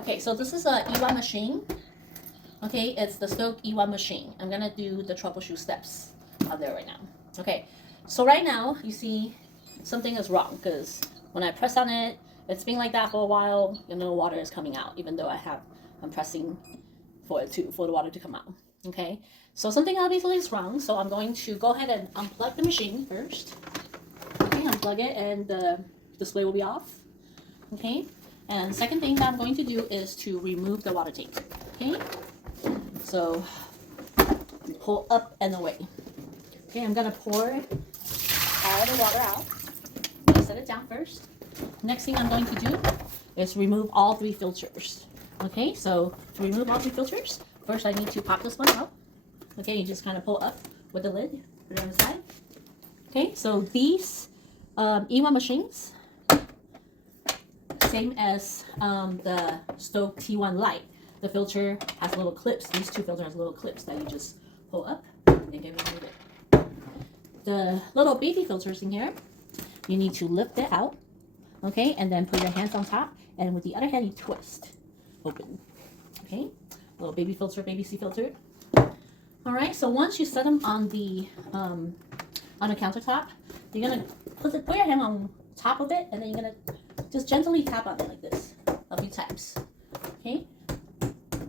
Okay, so this is a E1 machine. Okay, it's the Stokk E1 machine. I'm gonna do the troubleshoot steps out there right now. Okay, so right now you see something is wrong because when I press on it, it's been like that for a while. You know, water is coming out even though I'm pressing for the water to come out. Okay, so something obviously is wrong. So I'm going to go ahead and unplug the machine first. Okay, unplug it and the display will be off. Okay, and second thing that I'm going to do is to remove the water tank. Okay, so pull up and away. Okay, I'm gonna pour all the water out. Set it down first. Next thing I'm going to do is remove all 3 filters. Okay, so to remove all 3 filters, first I need to pop this one out. Okay, you just kind of pull up with the lid, put it on the side. Okay, so these E1 machines, same as the Stokk T1 Lite. The filter has little clips. These 2 filters have little clips that you just pull up and get rid of it. The little baby filters in here, you need to lift it out, okay, and then put your hands on top, and with the other hand you twist open. Okay, little baby filter, baby C filter. All right, so once you set them on the countertop, you're gonna put your hand on top of it, and then you're gonna just gently tap on it like this a few times. Okay,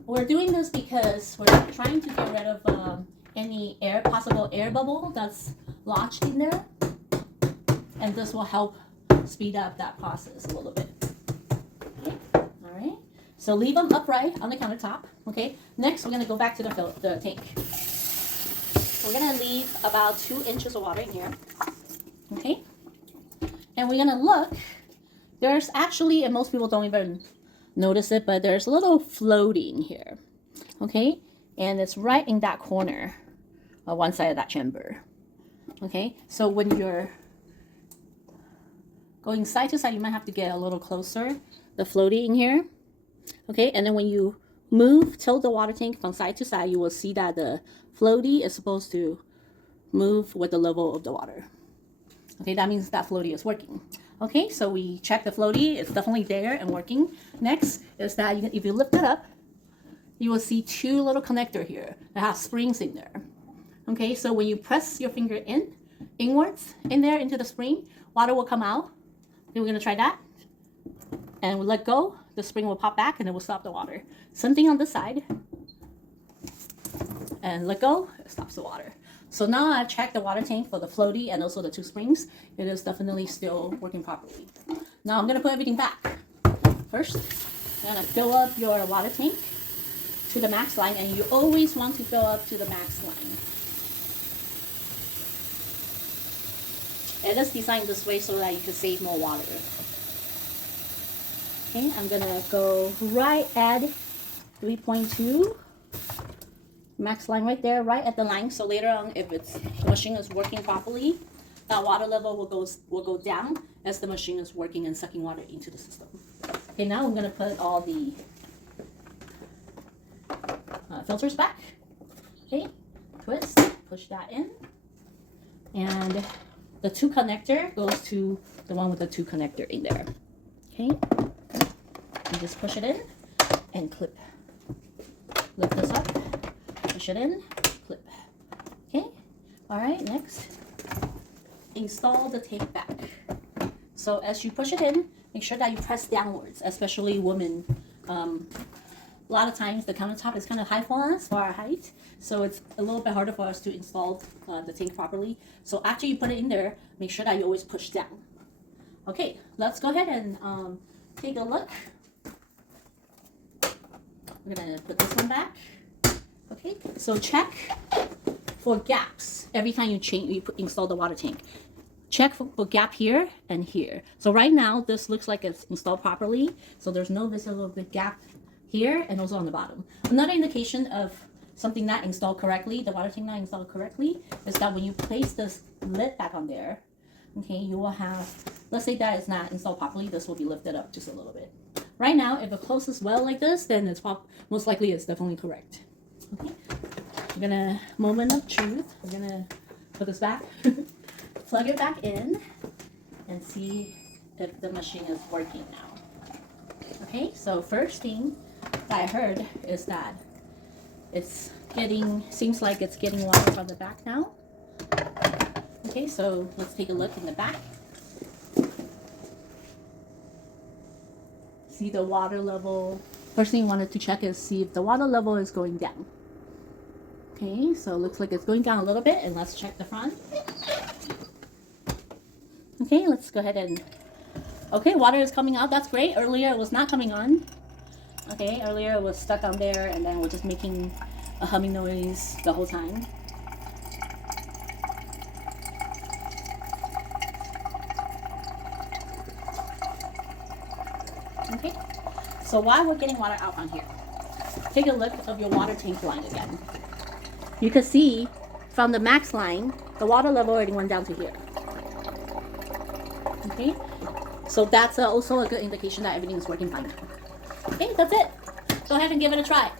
we're doing this because we're trying to get rid of any possible air bubble that's lodged in there, and this will help speed up that process a little bit. Okay, all right. So leave them upright on the countertop. Okay. Next, we're gonna go back to the tank. We're gonna leave about 2 inches of water in here. Okay, and we're gonna look. There's actually, and most people don't even notice it, but there's a little floating here. Okay, and it's right in that corner on one side of that chamber. Okay, so when you're going side to side, you might have to get a little closer, the floaty in here. Okay, and then when you tilt the water tank from side to side, you will see that the floaty is supposed to move with the level of the water. Okay, that means that floaty is working. Okay, so we check the floaty, it's definitely there and working. Next is that if you lift it up, you will see 2 little connectors here that have springs in there. Okay, so when you press your finger inwards in there into the spring, water will come out. Then we're gonna try that. And we let go, the spring will pop back and it will stop the water. Same thing on this side. And let go, it stops the water. So now I've checked the water tank for the floaty and also the 2 springs. It is definitely still working properly. Now I'm gonna put everything back. First, I'm gonna fill up your water tank to the max line, and you always want to fill up to the max line. It is designed this way so that you can save more water. Okay, I'm gonna go right at 3.2. Max line right there, right at the line. So later on, if the machine is working properly, that water level will go down as the machine is working and sucking water into the system. Okay, now I'm gonna put all the filters back. Okay, twist, push that in, and the 2 connector goes to the one with the 2 connector in there. Okay, you just push it in and clip. Lift this up, push it in, clip. Okay, all right, next, install the tank back. So as you push it in, make sure that you press downwards, especially women. A lot of times the countertop is kind of high for us, for our height, so it's a little bit harder for us to install the tank properly. So after you put it in there, make sure that you always push down. Okay, let's go ahead and take a look. We're gonna put this one back. Okay, so check for gaps every time you install the water tank. Check for gap here and here. So right now this looks like it's installed properly, so there's no visible gap here and also on the bottom. Another indication of something not installed correctly, the water tank not installed correctly, is that when you place this lid back on there, okay, you will have, let's say that is not installed properly, this will be lifted up just a little bit. Right now, if it closes well like this, then it's most likely it's definitely correct. Okay, we're gonna, moment of truth, we're gonna put this back, plug it back in, and see if the machine is working now. Okay, so first thing that I heard is that seems like it's getting water from the back now. Okay, so let's take a look in the back. See the water level. First thing I wanted to check is see if the water level is going down. Okay, so it looks like it's going down a little bit, and let's check the front. Okay, let's go ahead and, okay, water is coming out. That's great. Earlier it was not coming on. Okay, earlier it was stuck on there, and then we're just making a humming noise the whole time. Okay, so while we're getting water out on here, take a look of your water tank line again. You can see from the max line, the water level already went down to here. Okay, so that's also a good indication that everything is working fine. Okay, that's it. Go ahead and give it a try.